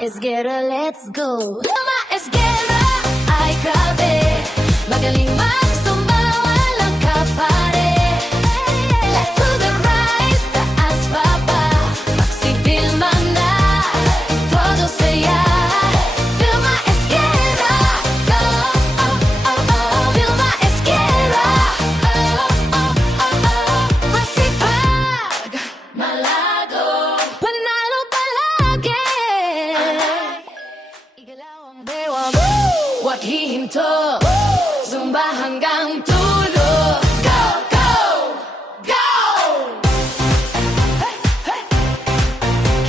Esguerra, let's go. Vilma Esguerra, ay grabe. Magaling magsumba, walang kapare. Left to the right, taas baba. Pag si Vilma na, todo saya. Vilma Esguerra, go, oh, oh, oh. Vilma Esguerra, oh, oh, oh, oh. Masipag, malago, panalo palagi. Igalaw ang bewang, wag hihinto. Zumba hanggang tulog. Go, go, go! Hey, hey,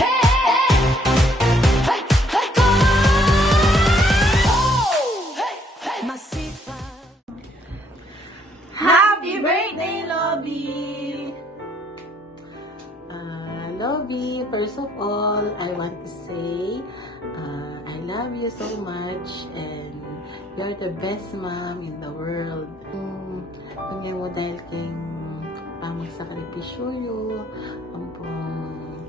hey, hey, hey, go! Hey, hey, masipag. Happy birthday, Lobby! Lobby, first of all, I want to say I love you so much and you're the best mom in the world. Tungyan mo dahil kayong pamagsakripisyo yun, ampong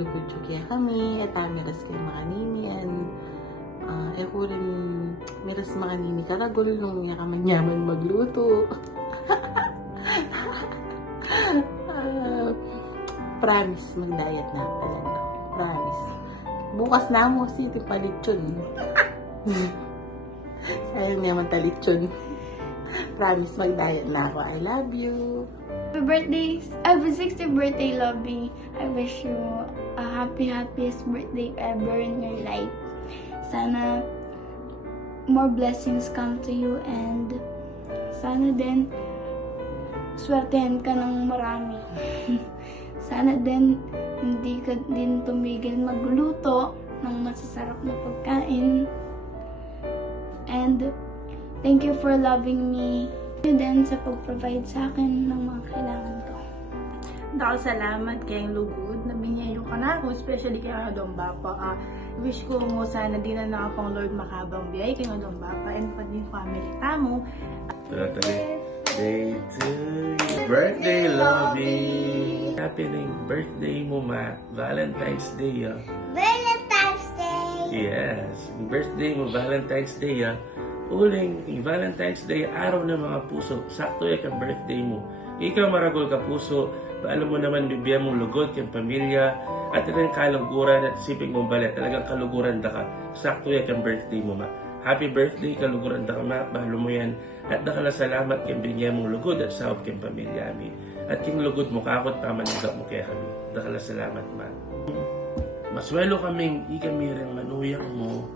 lugod yung kaya kami, at miras kayo makanini, and ko rin miras makanini karagol nung yakaman-yaman magluto. Promise, mag-diet na talaga. Promise. Bukas na mo si tipalitsyon. Sayang naman talitsyon. Promise, mag-diet na ako. I love you. Happy 60th birthday, Lobby. I wish you a happiest birthday ever in your life. Sana more blessings come to you, and sana din swertehan ka ng marami. Sana din hindi ka din tumigil magluto ng masasarap na pagkain. And thank you for loving me. Thank you din sa pag-provide sa akin ng mga kailangan ko. Dahil salamat kayong lugod na binyayo ka na ako, especially kay Adong Bapa. Wish ko mo sana din na nakapang Lord makabang biyay kay Adong Bapa and pa din family tamo. Birthday to you. Birthday, Lovey! Happy birthday mo, Ma. Valentine's Day, ah. Valentine's Day! Yes. Birthday mo, Valentine's Day, ah. Uling, Valentine's Day, araw ng mga puso. Sakto yan ang birthday mo. Ikaw maragol ka puso. Alam mo naman, bibigyan mong lugod yung pamilya. At rin kaluguran at siping mong balat. Talagang kaluguran da ka. Sakto yan ang birthday mo, Ma. Happy birthday, kaluguran da ka, Ma. Bahalo mo yan. At nakala salamat kayong bigyan mong lugod at sahop kayong pamilya, Mi. At yung lugod mo, kakot pamanagap mo kaya kami. Nakala salamat, Ma. Maswelo kaming ikami rin manuyang mo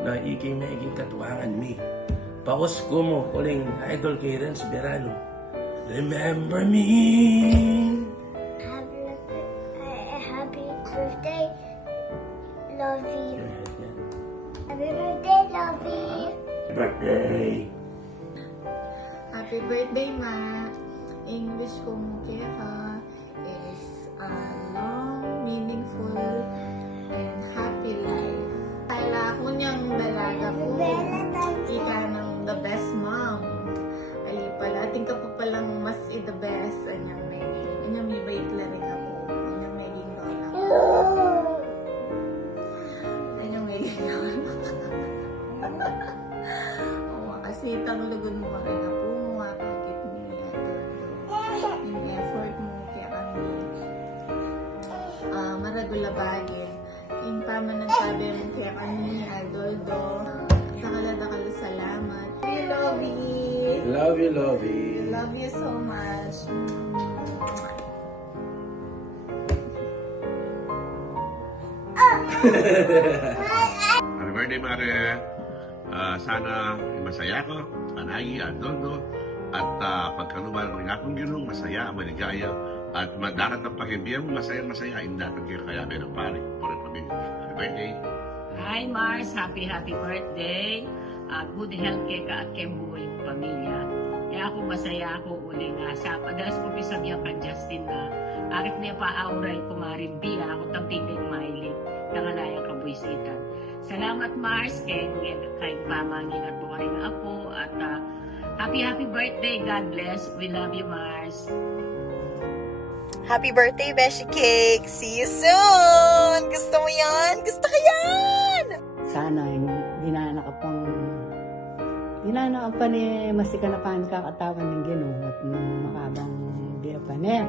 na ikay maiging katuwangan, Mi. Paus ko mo, uling idol kay Renz Berano. Remember me! Happy birthday, Lovey. Happy birthday, Lovey. Birthday! Happy birthday, Ma. English ko mo kaya ka is a long, meaningful, and happy life. Kaya ako niyang dalaga ko. Ika ng the best mom. Ali pala, ating ka pa palang mas the best. Anyang may bait la rin ako. Anyang may gingaw ako. Anyang may gingaw ako. Kasi tanulugan mo ka rin na po. Makakakit mo yung effort mo kaya kami maragula bagay. Yung tama ng sabi mo kaya kami Adoldo. Dakala salamat. Love you, Love you, Lovey. love you so much. Happy birthday, Mare. Sana masaya ko, panagi, Adondo, at pagkaluman ng akong ginong masaya, maligaya, at madarat ang pagkibiyang masaya, indatang kaya kaya ng pare, pare pamilya. Happy birthday. Hi Mars, happy birthday. Good health kay ka at kay buhay yung pamilya. Kaya ako masaya ako uling sa padalas ko pisabiyang ka Justin na akit niya pa auray kumarimbi ako tamping din mailig nangalaya ka buhay bisitan. Salamat Mars, kay pamangin at bukaring apo, at happy birthday, God bless. We love you Mars. Happy birthday, Beshi Cake! See you soon! Gusto mo yan? Gusto ko yan! Sana dinaanak pa ni masikanapan kakatawan ng Ginoo at makabang di pa niya.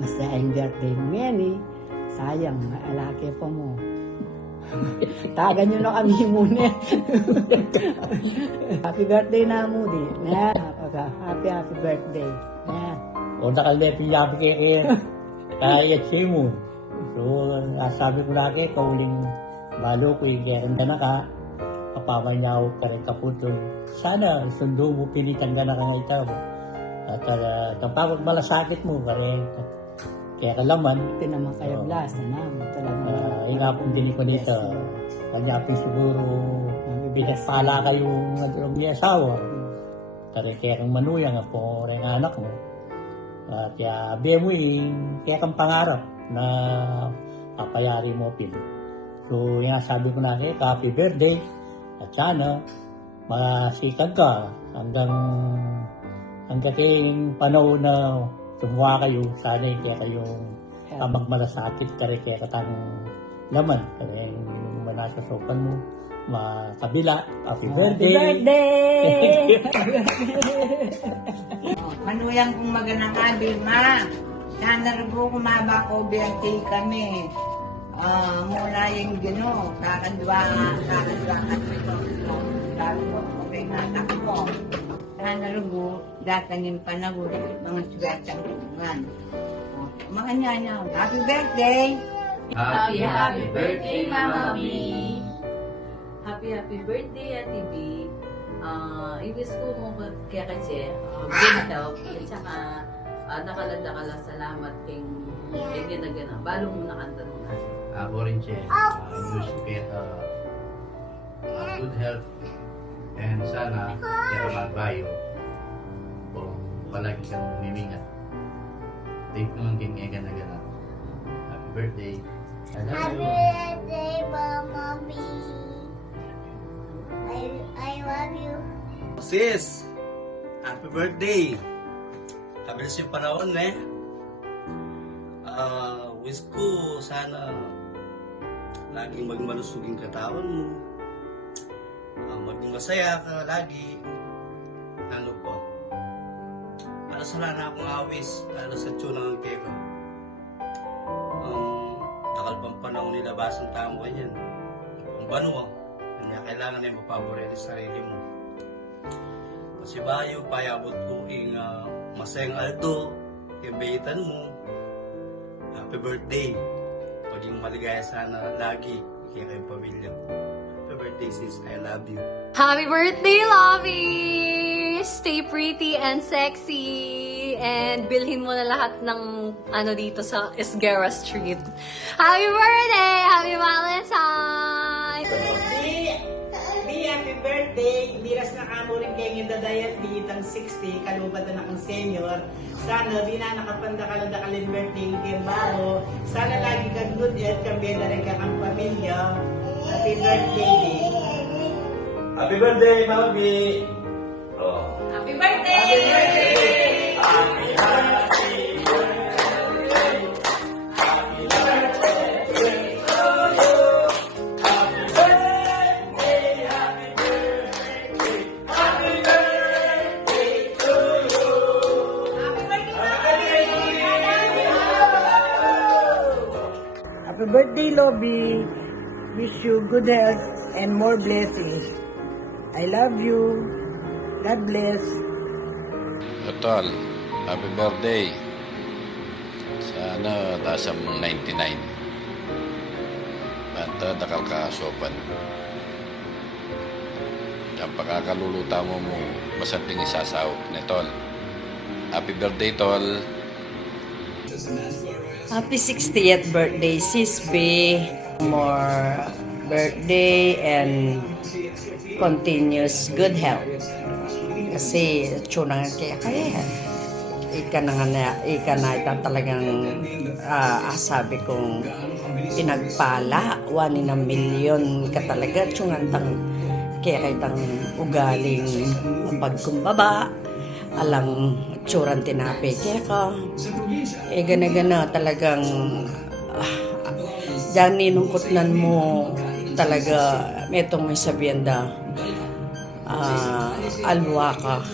Masayang birthday mo yan eh. Sayang, alake pa mo. Tagan nyo na kami muna. Happy birthday na mo di. Happy birthday. O nakalipin yapi kaya kaya mo. So, sabi ko lagi, kauling balo ko yung kaya na ka, kapamanyaw ka rin kaputol. Sana, sundo mo, pilitan ka na ka ikaw. At kapag malasakit mo, kaya kalaman. Ito naman kayo blast na talagang. Ingapon din ko dito. Kanyapin siguro, bigas pala kayong may asawa. Kaya kang manuyang po rin anak mo. Kaya kaya kang pangarap na papayari mo pin. So, yung sabi ko na happy birthday. At sana, masikag ka hanggang kayong panahon na tumuha kayo. Sana kaya kayong magmalasakit kaya katang laman. Kaya yung manasasopan mo, makabila. Happy birthday! Manuyang kong maganakabi, ma. Sana rubo kumaba ko biyagti kami. Mula yung gino, kakadwa at ito. Lalo ko kay anak ko. Sana rubo, datangin panahon, mga sugatang tungan. Mga nyanya, happy birthday! Happy birthday, Mama B! Happy birthday, Ate B! I-wish ko mo kaya kasi good health at saka nakalala salamat kay ginagana. Balo mo nakanta nung natin. Ako rin siya. I-wish ko kaya good health and sana kaya magbayo kung palagi kang mimingat. Take naman kay ginagana. Happy birthday. Happy birthday, Mama B. I love you. Sis, happy birthday. Kabilis yung panahon wish ko sana laging maging malusuging katawan mo. Maging masaya ka lagi. Ano po? Para sa na akong awis, lalo sa tsunang ang keko. Takal pang panahon nilabasan tamo yan. Kung banuwa, kanya kailangan na mapaborito sa sarili mo. Kasi bayo, payabot ko ing masayang aldo, kibayitan mo. Happy birthday. Paging maligaya sana lagi, kaya kayong pamilya. Happy birthday sis, I love you. Happy birthday, Lovey! Stay pretty and sexy. And bilhin mo na lahat ng dito sa Esguerra Street. Happy birthday! Happy Valentine's! Happy birthday! Diras na kamo rin kayo yung dadayat ditang 60, kalubad na kang senior. Sana di na nakapanda ka lang dakalin birthday yung baro. Sana lagi kang good at kambeda rin ka kang pamilya. Happy birthday! Happy birthday, Mama B! Oh. Happy birthday! Happy birthday! Happy Happy birthday, Lobby. Wish you good health and more blessings. I love you. God bless. Tol, happy birthday. Sana nasa mong 99. Banta dakal ka sopan. Ang pagkakaluluta mo masanting isasawag ni Tol. Happy birthday, Tol. Happy 60th birthday, Sis B. More birthday and continuous good health. Kasi tsunang kaya yan. ika na ita talagang sabi kong pinagpala, 1 in a million ka talaga, tiyungantang kaya itang ugaling pagkumbaba, alang tsuran tinapi kaya ka, gana-gana talagang dyan ninungkotnan mo talaga, metong may sabihan da, alwa ka.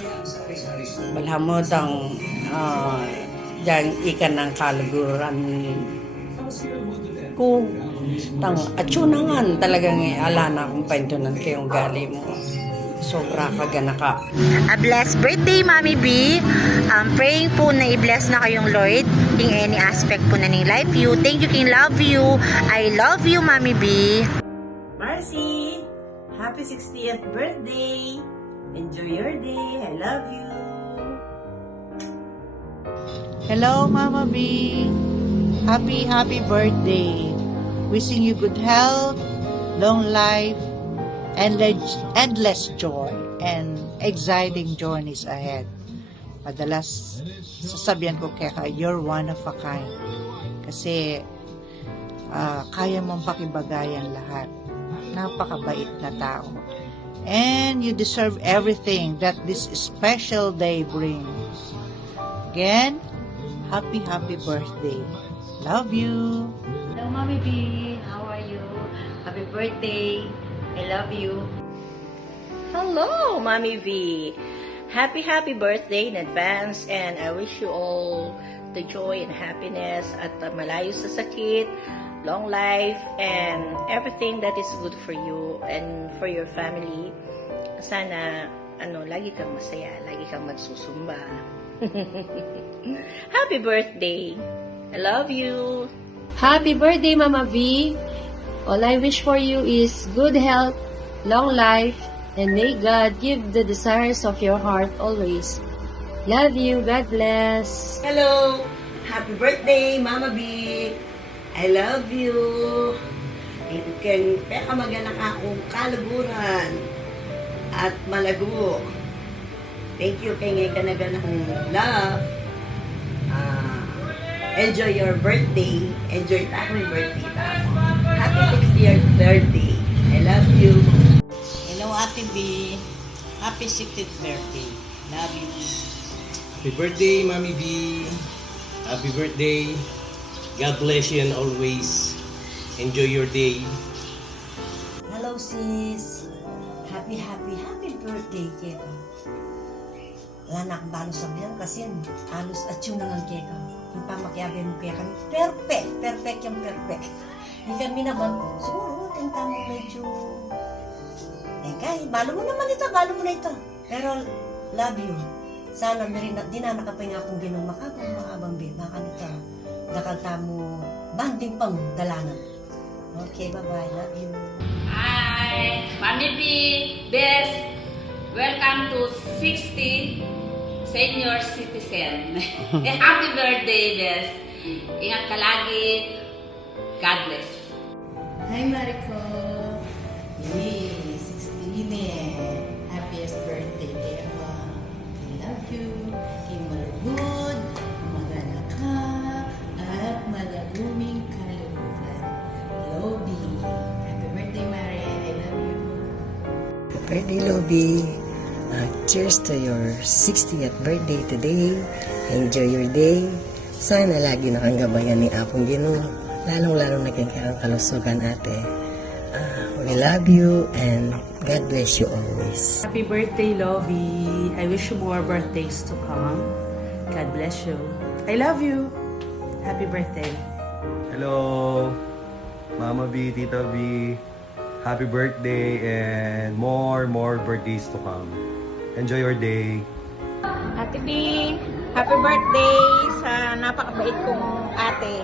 Balhamot ang dyan ikan ng kaluguran ko. Tang atsunangan talagang alana kung paintunan kayong gali mo. Sobra ka gana ka. A blessed birthday, Mami B. Praying po na i-bless na kayong Lord in any aspect po na ng life you. Thank you, King. Love you. I love you, Mami B. Marcy, happy 60th birthday. Enjoy your day. I love you. Hello, Mama B. Happy birthday. Wishing you good health, long life, endless joy, and exciting journeys ahead. Madalas sasabihan ko kaya you're one of a kind. Kasi kaya mong pakibagayan lahat. Napakabait na tao. And you deserve everything that this special day brings. Again, happy birthday. Love you. Hello, Mommy B. How are you? Happy birthday. I love you. Hello, Mommy V. Happy birthday in advance, and I wish you all the joy and happiness at malayo sa sakit, long life, and everything that is good for you and for your family. Sana, lagi kang masaya, lagi kang magsusumba. Happy birthday. I love you. Happy birthday, Mama V. All I wish for you is good health, long life, and may God give the desires of your heart always. Love you. God bless. Hello. Happy birthday, Mama B. I love you. Kaya peka maganak akong kaluguran at malago. Thank you kay ngay ganag-ganang love. Enjoy your birthday. Enjoy takong birthday tamo. Happy 60th birthday. I love you. Hello, Ate B. Happy 60th birthday. Love you. Happy birthday, Mami B. Happy birthday. God bless you and always enjoy your day. Hello, sis. Happy birthday, Keka. Wala na akong balo sabihan kasi alos at yun ang Keka. Yung pamakyabi mo Keka. Perfect yung perfect. Hindi kami naman, siguro, tinta mo medyo, balo mo naman ito, Pero, love you. Sana di na nakapahinga akong ginong makabang makanita. Nakalta mo, banding pang dalanan. Okay, bye-bye. Love you. Hi, Mami B, Best. Welcome to 60 senior citizen. Happy birthday, Best. Ingat ka lagi. God bless. Hi, Mariko. Yay, 16 eh. Happiest birthday kay Ava. I love you. Kay malugod, magana ka, at malaguming kaluguran. Lobby. Happy birthday, Mare. I love you. Happy birthday, Lobby. Cheers to your 60th birthday today. Enjoy your day. Sana lagi nakanggabayan ni Apong Ginoo. Lalong-lalong naging kang kalusugan, ate. We love you and God bless you always. Happy birthday, Lovey. I wish you more birthdays to come. God bless you. I love you. Happy birthday. Hello, Mama B, Tita B. Happy birthday and more birthdays to come. Enjoy your day. Ate B, happy birthday sa napakabait kong ate.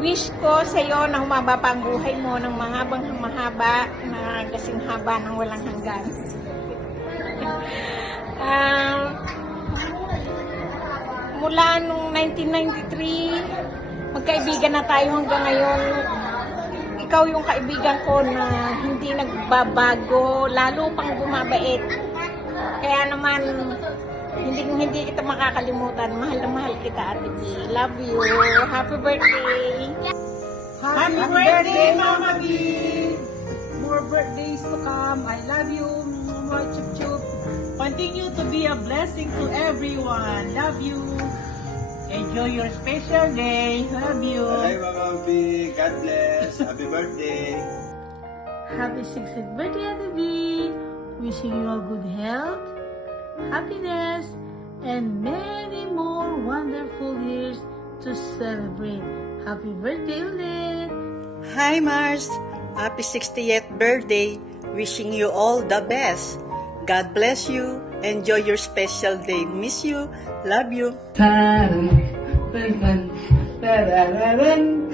Wish ko sa iyo na humaba pa ang buhay mo ng mahaba na kasing haba ng walang hanggan. Mula nung 1993, magkaibigan na tayo hanggang ngayon. Ikaw yung kaibigan ko na hindi nagbabago, lalo pang bumabait. Kaya naman, hindi kita makakalimutan. Mahal na mahal kita, Ate B. Love you. Happy birthday. Happy birthday, Mama B! More birthdays to come. I love you. Mwah, chup chup. Continue to be a blessing to everyone. Love you. Enjoy your special day. Love you. Hi, Mama B. God bless. Happy birthday. Happy 60th birthday, Ate B. Wishing you all good health, happiness, and many more wonderful years to celebrate. Happy birthday ulit! Hi Mars! Happy 60th birthday! Wishing you all the best. God bless you. Enjoy your special day. Miss you. Love you. Tarararun,